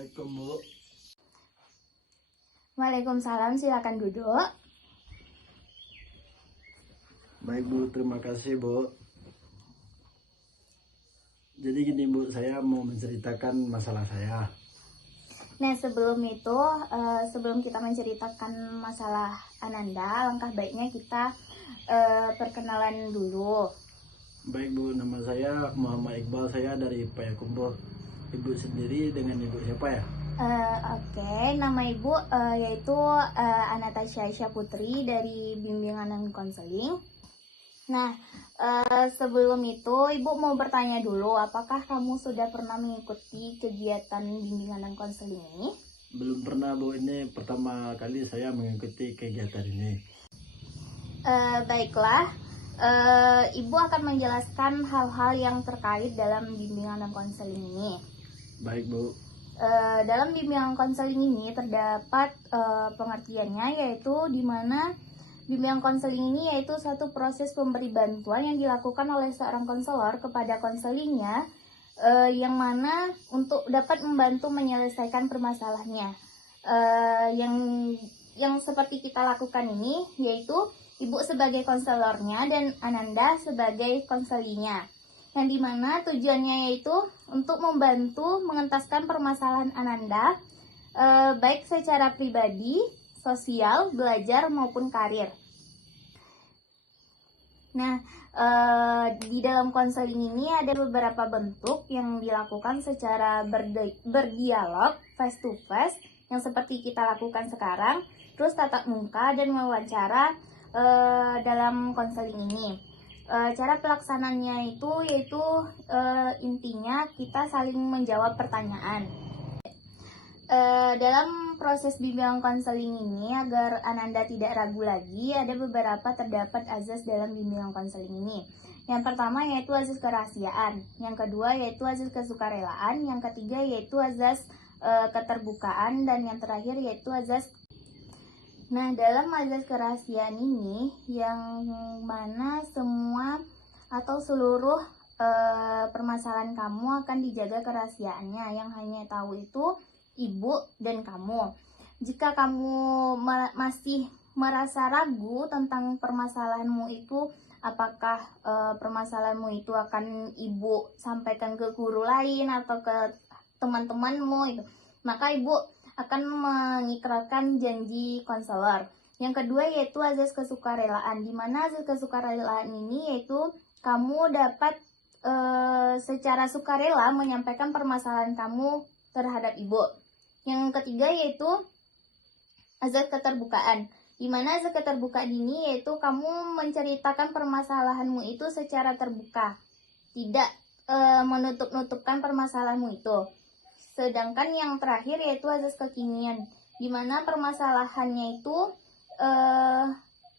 Assalamualaikum, Bu. Waalaikumsalam, silakan duduk. Baik, Bu, terima kasih, Bu. Jadi gini, Bu, saya mau menceritakan masalah saya. Nah, sebelum kita menceritakan masalah Ananda, langkah baiknya kita perkenalan dulu. Baik, Bu, nama saya Muhammad Iqbal, saya dari Payakumbuh. Ibu sendiri dengan ibu siapa ya? Oke, nama ibu yaitu Anastasia Aisyah Putri dari Bimbingan dan Konseling. Nah, sebelum itu ibu mau bertanya dulu, apakah kamu sudah pernah mengikuti kegiatan bimbingan dan konseling ini? Belum pernah, Bu, ini pertama kali saya mengikuti kegiatan ini. Baiklah, ibu akan menjelaskan hal-hal yang terkait dalam bimbingan dan konseling ini. Baik, Bu. Dalam bimbingan konseling ini terdapat pengertiannya, yaitu di mana bimbingan konseling ini yaitu satu proses pemberi bantuan yang dilakukan oleh seorang konselor kepada konselingnya, yang mana untuk dapat membantu menyelesaikan permasalahannya. Yang seperti kita lakukan ini yaitu ibu sebagai konselornya dan Ananda sebagai konselinya, yang dimana tujuannya yaitu untuk membantu mengentaskan permasalahan Ananda, baik secara pribadi, sosial, belajar maupun karir. Nah, di dalam konseling ini ada beberapa bentuk yang dilakukan secara berdialog face to face yang seperti kita lakukan sekarang, terus tatap muka dan wawancara dalam konseling ini. Cara pelaksananya itu yaitu intinya kita saling menjawab pertanyaan. Dalam proses bimbingan konseling ini, agar Ananda tidak ragu lagi, ada beberapa terdapat azas dalam bimbingan konseling ini. Yang pertama yaitu azas kerahasiaan, yang kedua yaitu azas kesukarelaan, yang ketiga yaitu azas keterbukaan, dan yang terakhir yaitu azas. Nah, dalam azas kerahasiaan ini, yang mana semua atau seluruh permasalahan kamu akan dijaga kerahasiaannya, yang hanya tahu itu ibu dan kamu. Jika kamu masih merasa ragu tentang permasalahanmu itu, apakah permasalahanmu itu akan ibu sampaikan ke guru lain atau ke teman-temanmu itu, maka ibu akan mengikrarkan janji konselor. Yang kedua yaitu azas kesukarelaan, di mana azas kesukarelaan ini yaitu kamu dapat secara sukarela menyampaikan permasalahan kamu terhadap ibu. Yang ketiga yaitu azas keterbukaan, di mana azas keterbukaan ini yaitu kamu menceritakan permasalahanmu itu secara terbuka, tidak menutup-nutupkan permasalahanmu itu. Sedangkan yang terakhir yaitu azas kekinian, di mana permasalahannya itu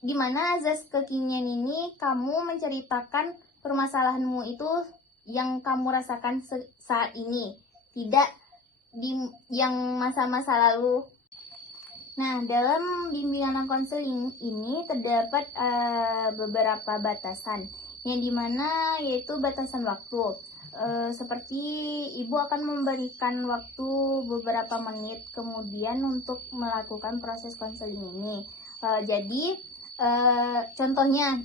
di mana azas kekinian ini kamu menceritakan permasalahanmu itu yang kamu rasakan saat ini, tidak di yang masa-masa lalu. Nah, dalam bimbingan dan konseling ini terdapat beberapa batasan, yang dimana yaitu batasan waktu. Seperti ibu akan memberikan waktu beberapa menit kemudian untuk melakukan proses konseling ini. Jadi contohnya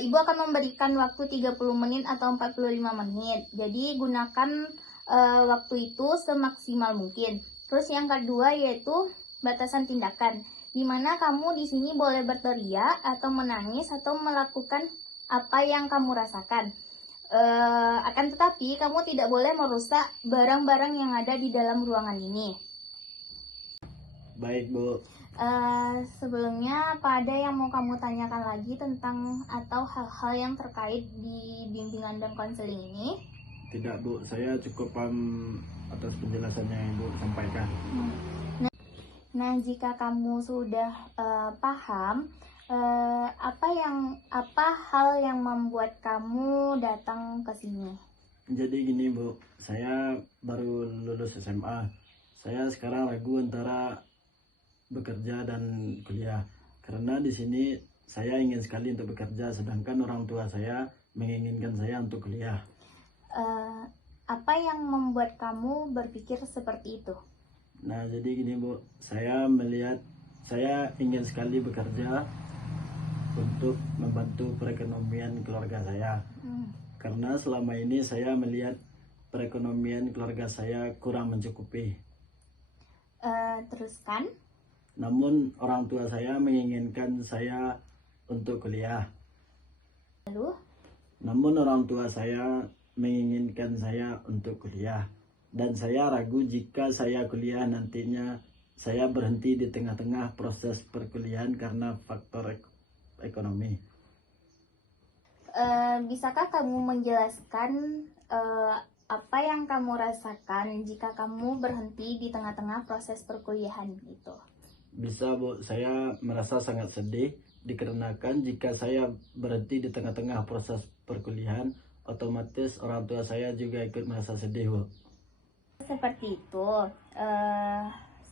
ibu akan memberikan waktu 30 menit atau 45 menit. Jadi gunakan waktu itu semaksimal mungkin. Terus yang kedua yaitu batasan tindakan, di mana kamu di sini boleh berteriak atau menangis atau melakukan apa yang kamu rasakan. Akan tetapi kamu tidak boleh merusak barang-barang yang ada di dalam ruangan ini. Baik, Bu. Sebelumnya, apa ada yang mau kamu tanyakan lagi tentang atau hal-hal yang terkait di bimbingan dan konseling ini? Tidak, Bu, saya cukup paham atas penjelasannya yang Ibu sampaikan. Nah, jika kamu sudah paham, apa hal yang membuat kamu datang ke sini? Jadi gini, Bu, saya baru lulus SMA. Saya sekarang ragu antara bekerja dan kuliah, karena di sini saya ingin sekali untuk bekerja, sedangkan orang tua saya menginginkan saya untuk kuliah. Apa yang membuat kamu berpikir seperti itu? Nah, jadi gini Bu, saya melihat saya ingin sekali bekerja untuk membantu perekonomian keluarga saya. Karena selama ini saya melihat perekonomian keluarga saya kurang mencukupi. Teruskan. Namun orang tua saya menginginkan saya untuk kuliah. Lalu? Namun orang tua saya menginginkan saya untuk kuliah. Dan saya ragu jika saya kuliah nantinya saya berhenti di tengah-tengah proses perkuliahan karena faktor ekonomi. Bisakah kamu menjelaskan apa yang kamu rasakan jika kamu berhenti di tengah-tengah proses perkuliahan gitu? Bisa Bu, saya merasa sangat sedih dikarenakan jika saya berhenti di tengah-tengah proses perkuliahan, otomatis orang tua saya juga ikut merasa sedih Bu. Seperti itu,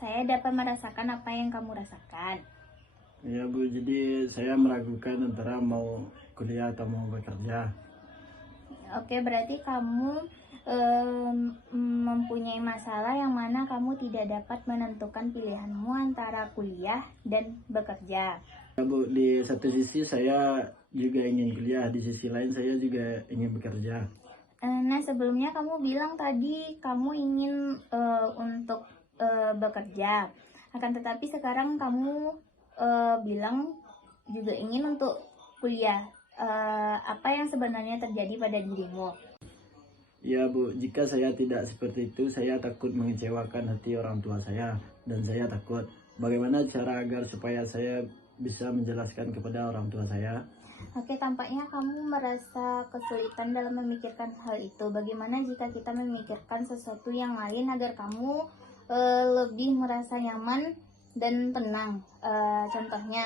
saya dapat merasakan apa yang kamu rasakan. Ya Bu, jadi saya meragukan antara mau kuliah atau mau bekerja. Oke, berarti kamu mempunyai masalah yang mana kamu tidak dapat menentukan pilihanmu antara kuliah dan bekerja. Ya Bu, di satu sisi saya juga ingin kuliah, di sisi lain saya juga ingin bekerja. Nah, sebelumnya kamu bilang tadi kamu ingin untuk bekerja. Akan tetapi sekarang kamu bilang juga ingin untuk kuliah. Apa yang sebenarnya terjadi pada dirimu? Ya Bu, jika saya tidak seperti itu, saya takut mengecewakan hati orang tua saya. Dan saya takut bagaimana cara agar supaya saya bisa menjelaskan kepada orang tua saya. Oke, tampaknya kamu merasa kesulitan dalam memikirkan hal itu. Bagaimana jika kita memikirkan sesuatu yang lain agar kamu lebih merasa nyaman dan tenang? Contohnya,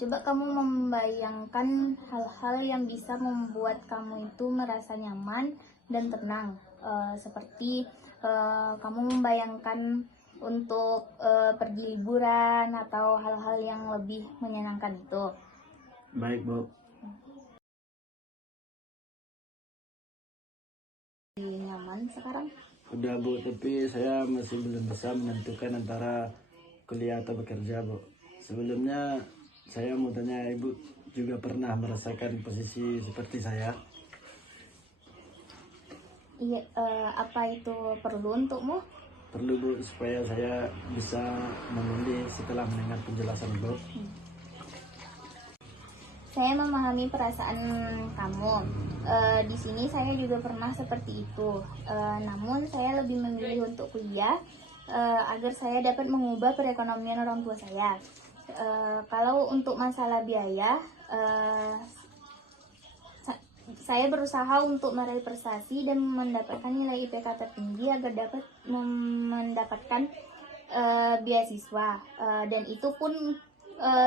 coba kamu membayangkan hal-hal yang bisa membuat kamu itu merasa nyaman dan tenang. Seperti kamu membayangkan untuk pergi liburan atau hal-hal yang lebih menyenangkan itu. Baik Bu. Nyaman sekarang? Udah Bu, tapi saya masih belum bisa menentukan antara kuliah atau bekerja Bu. Sebelumnya saya mau tanya, Ibu juga pernah merasakan posisi seperti saya? Iya, apa itu perlu untukmu? Perlu Bu, supaya saya bisa memilih setelah mendengar penjelasan Ibu. Saya memahami perasaan kamu. Di sini saya juga pernah seperti itu. Namun saya lebih memilih untuk kuliah agar saya dapat mengubah perekonomian orang tua saya. Kalau untuk masalah biaya, saya berusaha untuk meraih prestasi dan mendapatkan nilai IPK tertinggi agar dapat mendapatkan beasiswa. Dan itu pun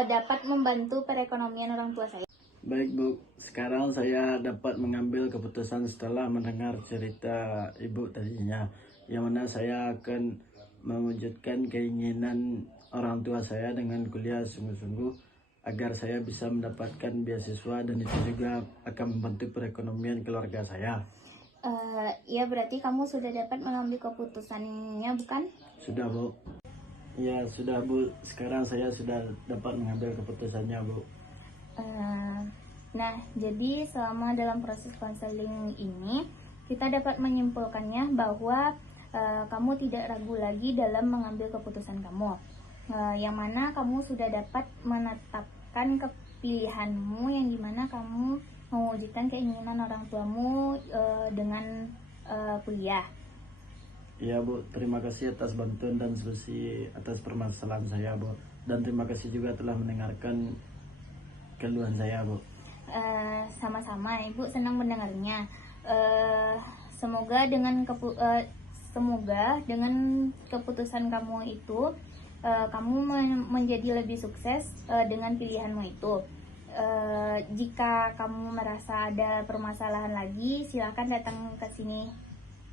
dapat membantu perekonomian orang tua saya. Baik Bu, sekarang saya dapat mengambil keputusan setelah mendengar cerita Ibu tadinya, yang mana saya akan mewujudkan keinginan orang tua saya dengan kuliah sungguh-sungguh agar saya bisa mendapatkan beasiswa, dan itu juga akan membantu perekonomian keluarga saya. Ya, berarti kamu sudah dapat mengambil keputusannya, bukan? Sudah Bu. Ya sudah Bu, sekarang saya sudah dapat mengambil keputusannya Bu. Nah, jadi selama dalam proses konseling ini kita dapat menyimpulkannya bahwa kamu tidak ragu lagi dalam mengambil keputusan kamu, yang mana kamu sudah dapat menetapkan pilihanmu, yang dimana kamu mewujudkan keinginan orang tuamu dengan kuliah. Ya Bu, terima kasih atas bantuan dan solusi atas permasalahan saya Bu. Dan terima kasih juga telah mendengarkan keluhan saya Bu. Sama-sama, Ibu senang mendengarnya. Semoga dengan keputusan kamu itu kamu menjadi lebih sukses dengan pilihanmu itu. Jika kamu merasa ada permasalahan lagi, silakan datang ke sini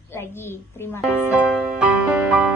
lagi. Terima kasih.